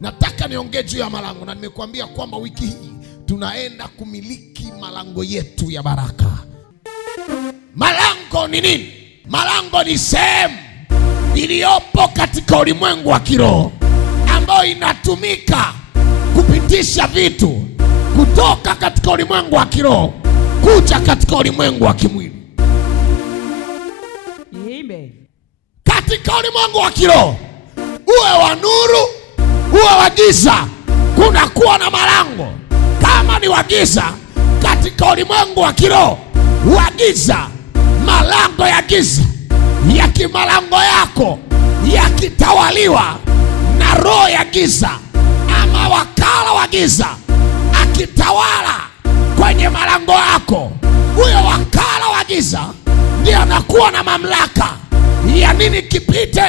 Nataka niongee juu ya malango, na nimekuambia kwamba wiki hii tunaenda kumiliki malango yetu ya baraka. Malango ni nini? Malango ni sehemu iliyopo katika ulimwengu wa kiroho ambayo inatumika kupitisha vitu kutoka katika ulimwengu wa kiroho kuja katika ulimwengu wa kimwili. Amen. Katika ulimwengu wa kiroho, uwe wa nuru, uwe wa giza, kuna kuwa na malango. Kama ni wa giza, katika ulimwengu wa kiroho wa giza, malango ya giza malango yako yakitawaliwa na roho ya giza ama wakala wa giza akitawala kwenye malango yako, huyo wakala wa giza ndiye anakuwa na mamlaka ya nini kipite,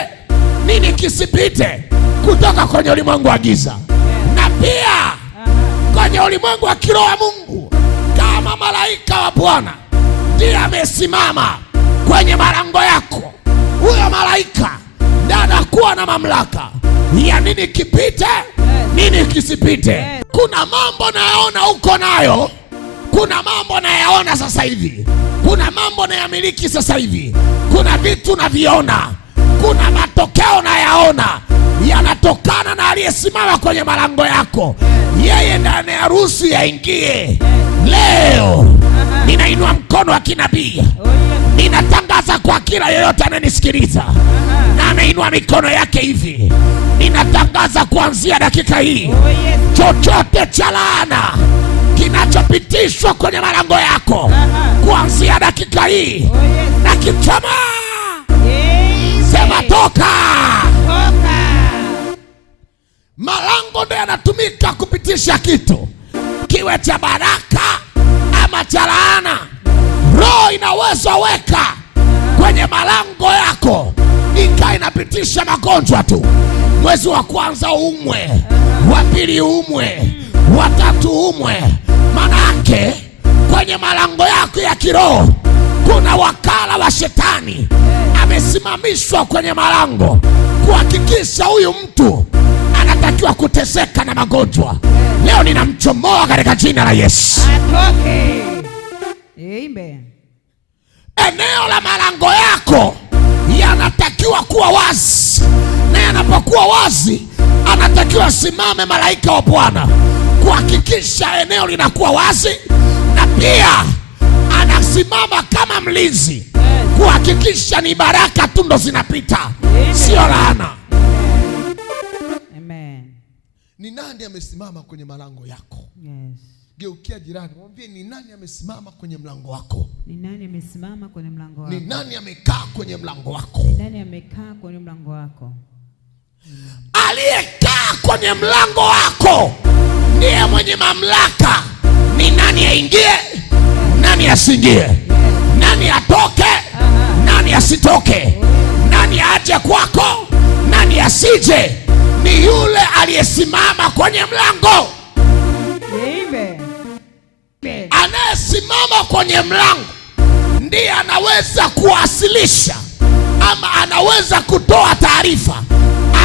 nini kisipite kutoka kwenye ulimwengu wa giza. Na pia kwenye ulimwengu wa kiroho wa Mungu, kama malaika wa Bwana ndiye amesimama kwenye malango yako, huyo malaika ndiye anakuwa na mamlaka ya nini kipite, nini kisipite. Kuna mambo nayaona uko nayo, kuna mambo nayaona sasa hivi, kuna mambo nayamiliki sasa hivi, kuna vitu naviona, kuna matokeo nayaona yanatokana na aliyesimama kwenye malango yako. Yeye ndiye anayeruhusu yaingie. Leo ninainua mkono wa kinabii, ninatangaza kwa kila yeyote ananisikiliza na ameinua mikono yake hivi, ninatangaza kuanzia dakika hii, chochote cha laana kinachopitishwa kwenye malango yako kuanzia dakika hii na kichoma, sema toka. Malango ndio yanatumika kupitisha kitu, kiwe cha baraka ama cha laana. Roho inaweza weka kwenye malango yako inapitisha magonjwa tu. Mwezi wa kwanza umwe, wa pili umwe, wa tatu umwe. Manake kwenye malango yako ya kiroho kuna wakala wa shetani amesimamishwa kwenye malango kuhakikisha huyu mtu anatakiwa kuteseka na magonjwa. Leo ninamchomoa katika jina la Yesu. Atoke. Amen. Eneo la malango yako yanatakiwa kuwa wazi, na yanapokuwa wazi anatakiwa simame malaika wa Bwana kuhakikisha eneo linakuwa wazi, na pia anasimama kama mlinzi kuhakikisha ni baraka tu ndo zinapita, sio laana. Amen. Ni nani amesimama kwenye malango yako? Yes. Geukia jirani, mwambie ni nani amesimama kwenye mlango wako? Ni nani amesimama kwenye mlango wako? Ni nani amekaa kwenye mlango wako? Ni nani amekaa kwenye mlango wako? Aliyekaa kwenye mlango wako ndiye mwenye mamlaka. Ni nani aingie, nani asiingie, nani atoke, nani asitoke, nani aje kwako, nani asije. Ni yule aliyesimama kwenye mlango. Amen. Anayesimama kwenye mlango ndiye anaweza kuwasilisha ama anaweza kutoa taarifa.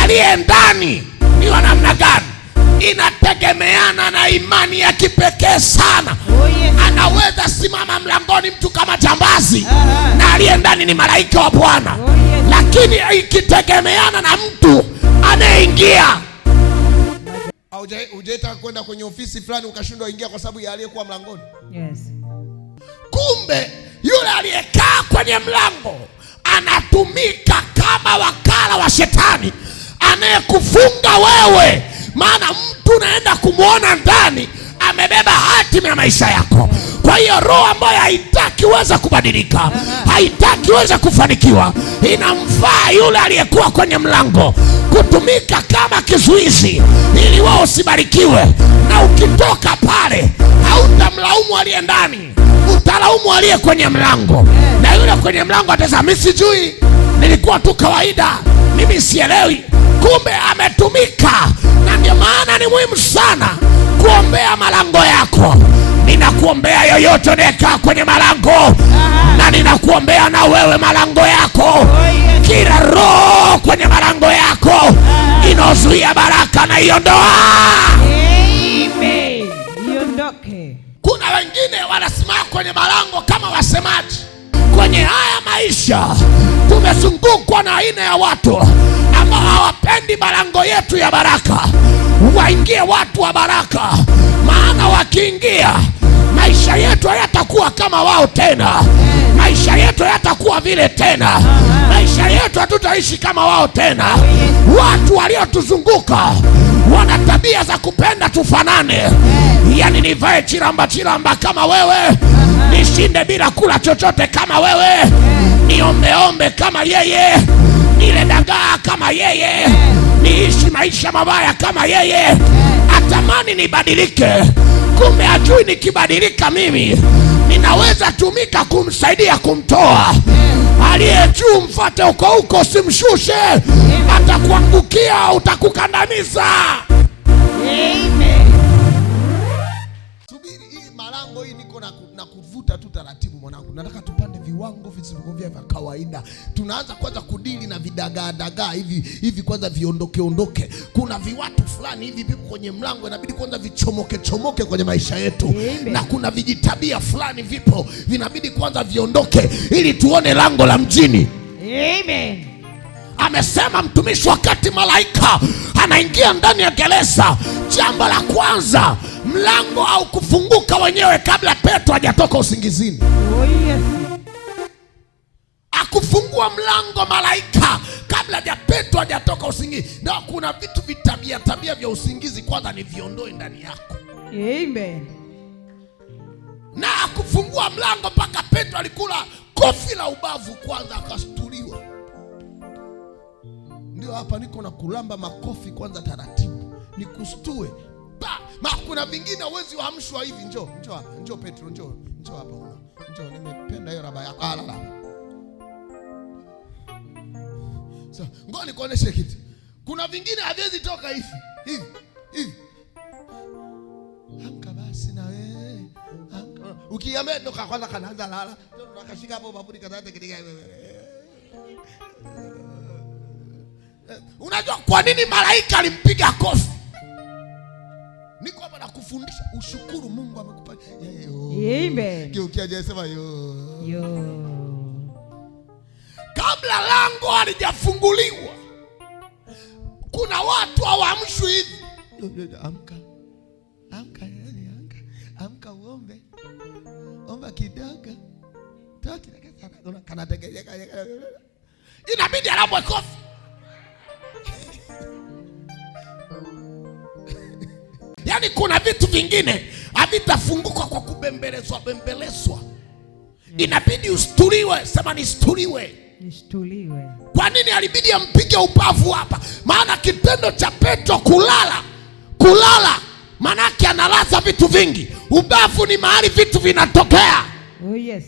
Aliye ndani ni wa namna gani inategemeana na imani ya kipekee sana. Anaweza simama mlangoni mtu kama jambazi na aliye ndani ni malaika wa Bwana. Lakini ikitegemeana na mtu anayeingia. Hujaitaka kwenda kwenye ofisi fulani ukashindwa ingia kwa sababu ya aliyekuwa mlangoni? Yes. Kumbe yule aliyekaa kwenye mlango anatumika kama wakala wa shetani anayekufunga wewe, maana mtu unaenda kumwona ndani amebeba hatima ya maisha yako. Kwa hiyo roho ambayo haitaki uweze kubadilika, haitaki uweze kufanikiwa, inamfaa yule aliyekuwa kwenye mlango kutumika kama kizuizi ili wewe usibarikiwe. Na ukitoka pale hautamlaumu aliye ndani, utalaumu aliye kwenye mlango. Na yule kwenye mlango atasema mimi sijui, nilikuwa tu kawaida, mimi sielewi. Kumbe ametumika. Na ndio maana ni muhimu sana kuombea malango yako. ninakuombea yoyote unayekaa kwenye malango, na ninakuombea na wewe malango yako, kila roho kwenye malango yako inazuia baraka na iondoa. Amen. Iondoke. Kuna wengine wanasimama kwenye malango kama wasemaji. Kwenye haya maisha tumezungukwa na aina ya watu ambao hawapendi malango yetu ya baraka waingie watu wa baraka, maana wakiingia maisha yetu hayatakuwa kama wao tena. Maisha yetu hayatakuwa vile tena. Maisha yetu hatutaishi kama wao tena. Watu waliotuzunguka wana tabia za kupenda tufanane. Yani nivae chiramba kama wewe, nishinde bila kula chochote kama wewe, niombeombe kama yeye, nile dagaa kama yeye, niishi maisha mabaya kama yeye. Atamani nibadilike, kumbe ajui nikibadilika mimi ninaweza tumika kumsaidia kumtoa. Aliye juu mfate huko, usimshushe, atakuangukia, utakukandamiza. Amen. Subiri hii malango hii niko na kuvuta tu taratibu mwanangu. Nataka tupande viwango visivyo vya kawaida. Tunaanza kwanza kudili na vidagaadagaa hivi kwanza viondoke. Kuna viwatu fulani hivi vipo kwenye mlango inabidi kwanza vichomoke kwenye maisha yetu. Amen. Na kuna vijitabia fulani vipo vinabidi kwanza viondoke ili tuone lango la mjini. Amen. Amesema mtumishi, wakati malaika anaingia ndani ya gereza, jambo la kwanza mlango au kufunguka wenyewe kabla Petro hajatoka usingizini. Oh yes. Akufungua mlango malaika kabla ya Petro hajatoka usingizi. Ndio kuna vitu tabia vya usingizi kwanza ni viondoe ndani yako. Amen. Na akufungua mlango mpaka Petro alikula kofi la ubavu kwanza akastuliwa. Ndio hapa niko na kulamba makofi kwanza taratibu nikustue. Kuna vingine uwezi waamshwa hivi. Njoo hapa, njoo Petro, njoo hapa. Njoo, nimependa hiyo raba yako. Lala. So, ngoja nikuoneshe kitu. Kuna vingine haviwezi toka hivi. Amka basi na wewe. Amka. Ukiambia toka kwanza kanaanza lala. Ndio unakashika hapo babuni kadhaa kidiga wewe. Unajua kwa nini malaika alimpiga kofi? Niko hapa na kufundisha ushukuru Mungu amekupa. Amen. Kiukiaje sema yo. Kabla lango halijafunguliwa kuna watu hawaamshwi hivi. Amka uombe. Omba kidogo. Toki na kana tegeka. Inabidi alambwe kofi. Yani kuna vitu vingine havitafunguka kwa kubembelezwa. Inabidi ustuliwe. Sema nistuliwe. Kwa nini alibidi ampige ubavu hapa? Maana kitendo cha Petro kulala manake analaza vitu vingi. Ubavu ni mahali vitu vinatokea. Oh yes.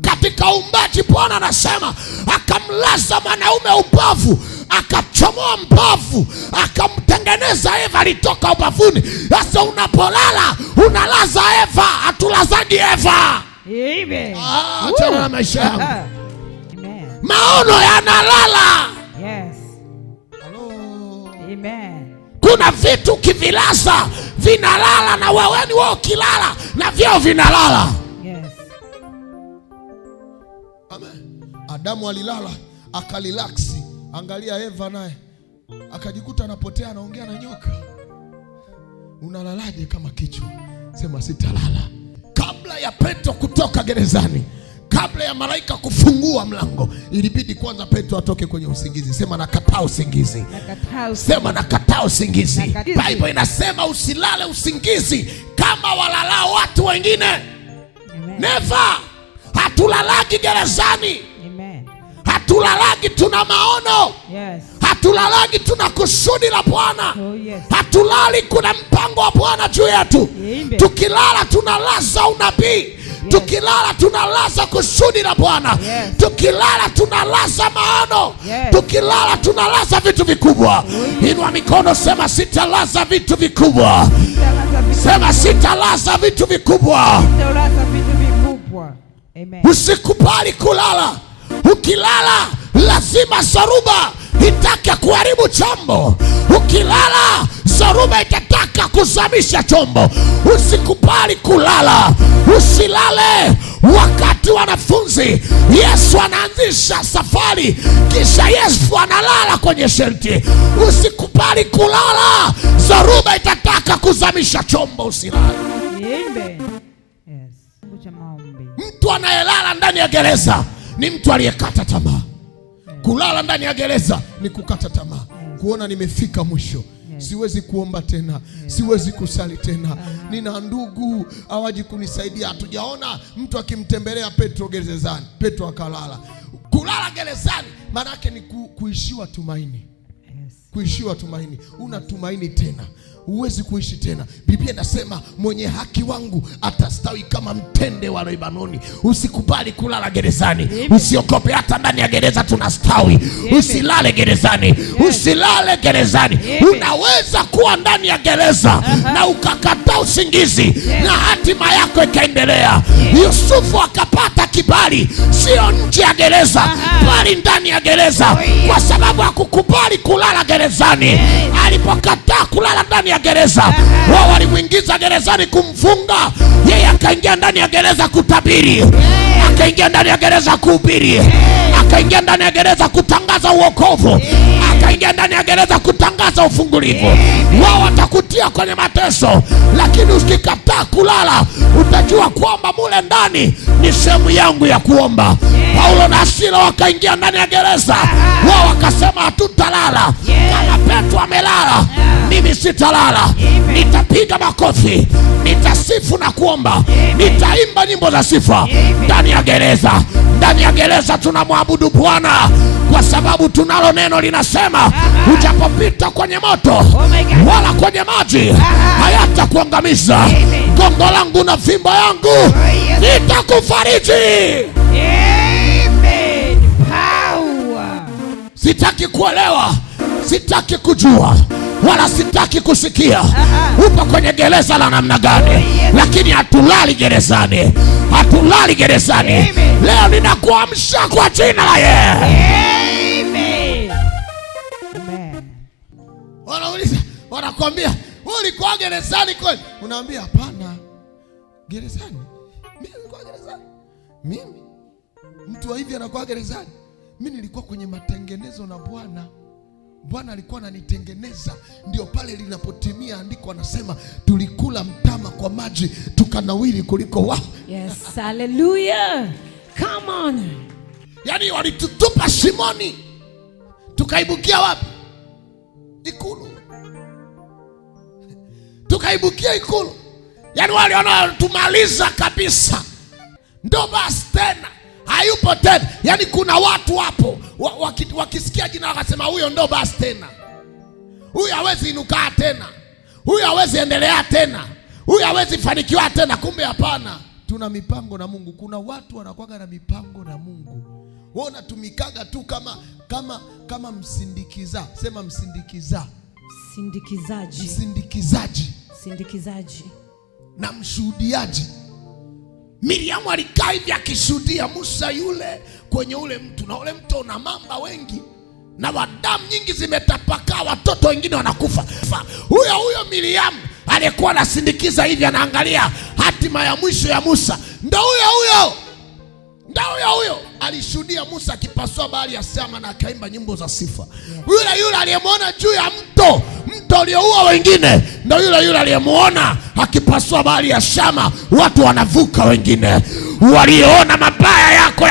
Katika umbaji Bwana anasema akamlaza mwanaume ubavu, akachomoa mbavu, akamtengeneza Eva, alitoka ubavuni. Sasa unapolala unalaza Eva, hatulazaji Eva. Amen. Achana na maisha yangu. Maono yanalala. Yes. Hello. Amen. Kuna vitu kivilaza vinalala na wewe ni wewe ukilala na vyao vinalala. Yes. Amen. Adamu alilala akaliraksi. Angalia Eva naye akajikuta anapotea, anaongea na nyoka. Unalalaje kama kichwa? Sema sitalala. Kabla ya Petro kutoka gerezani, kabla ya malaika kufungua mlango, ilibidi kwanza Petro atoke kwenye usingizi. Sema nakataa usingizi. Sema nakataa usingizi. Bible inasema usilale usingizi kama walalao watu wengine. Amen. Never. Hatulalagi gerezani. Amen. Hatulalagi tuna maono. Yes. Hatulalagi tuna kusudi la Bwana. Oh, yes. Hatulali kuna mpango wa Bwana juu yetu. Amen. Tukilala tunalaza unabii. Yes. Tukilala tunalaza kusudi la Bwana. Yes. Tukilala tunalaza maono. Yes. Tukilala tunalaza vitu vikubwa. Oh, yes. Inua mikono, sema sitalaza vitu vikubwa. Sema sitalaza vitu vikubwa. Sitalaza vitu vikubwa. Amen. Usikubali kulala. Ukilala lazima zoruba itake kuharibu chombo. Ukilala zoruba itataka kuzamisha chombo. Usikubali kulala. Usilale. Wakati wanafunzi Yesu anaanzisha safari, kisha Yesu analala kwenye shelti. Usikubali kulala. Zoruba itataka kuzamisha chombo. Usilale. Amen. Yes. Mtu anayelala ndani ya gereza ni mtu aliyekata tamaa. Kulala ndani ya gereza ni kukata tamaa. Kuona nimefika mwisho. Siwezi kuomba tena. Siwezi kusali tena. Nina ndugu hawaji kunisaidia. Hatujaona mtu akimtembelea Petro gerezani. Petro akalala. Kulala gerezani maana yake ni kuishiwa tumaini. Kuishiwa tumaini. Una tumaini tena. Huwezi kuishi tena. Biblia inasema mwenye haki wangu atastawi kama mtende wa Lebanoni. Usikubali kulala gerezani. Usiogope, hata ndani ya gereza tunastawi. Usilale gerezani. Usilale gerezani. Unaweza kuwa ndani ya gereza na ukakataa usingizi na hatima yako ikaendelea. Yusufu akapata kibali sio nje ya gereza bali ndani ya gereza, kwa sababu hakukubali kulala gerezani. Alipokataa kulala ndani ya gereza, wao walimuingiza gerezani kumfunga. Yeye akaingia ndani ya gereza kutabiri. Akaingia ndani ya gereza kuhubiri. Akaingia ndani ya gereza kutangaza uokovu. Akaingia ndani ya gereza kutangaza ufungulivu. Wao watakutia kwenye mateso, lakini ukikataa kulala utajua kwamba mule ndani ni sehemu yangu ya kuomba. Paulo na Sila wakaingia ndani ya gereza. Wao wakasema hatutalala. Kama Petro amelala, mimi sitalala. Nitapiga makofi, nitasifu na kuomba, nitaimba nyimbo za sifa ndani ya gereza. Ndani ya gereza tunamwabudu Bwana kwa sababu tunalo neno linasema, ujapopita kwenye moto wala kwenye maji hayatakuangamiza. Gongo langu na fimbo yangu nitakufariji. Amen. Power. Sitaki kuelewa, sitaki kujua, wala sitaki kusikia upo kwenye gereza la namna gani, lakini hatulali gerezani. Hatulali gerezani. Leo ninakuamsha kwa jina la Yesu. Amen. Amen. Wanauliza, wanakuambia, wewe ulikuwa gerezani kweli? Unaambia hapana. Gerezani? Mimi nilikuwa gerezani. Mimi? Mtu wa hivi anakuwa gerezani? Mimi nilikuwa kwenye matengenezo na Bwana. Bwana alikuwa ananitengeneza. Ndio pale linapotimia andiko anasema tulikula mtama kwa maji tukanawiri kuliko wao. Yes, hallelujah. Come on. Yaani walitutupa shimoni, tukaibukia wapi? Ikulu. Tukaibukia ikulu. Yaani wale wanatumaliza kabisa. Ndo basi tena hayupo tena. Yaani kuna watu hapo wakisikia jina wakasema huyo ndo basi tena. Huyo hawezi inuka tena. Huyo hawezi endelea tena. Huyo hawezi fanikiwa tena. Kumbe hapana. Tuna mipango na Mungu. Kuna watu wanakuwa na mipango na Mungu. Wao unatumikaga tu kama msindikiza. Sema msindikiza. Sindikizaji. Msindikizaji. Sindikizaji. Na mshuhudiaji. Miriamu alikaa hivi akishuhudia Musa yule kwenye ule mtu, na ule mtu una mamba wengi na wadamu nyingi zimetapakaa, watoto wengine wanakufa. Huyo Miriamu aliyekuwa anasindikiza hivi anaangalia hatima ya mwisho ya Musa. Ndio huyo alishuhudia Musa akipasua bahari ya Shamu na akaimba nyimbo za sifa. Yule aliyemwona juu ya mto ulioua wengine, ndio yule aliyemwona akipasua bahari ya Shamu watu wanavuka wengine. Waliona mabaya yako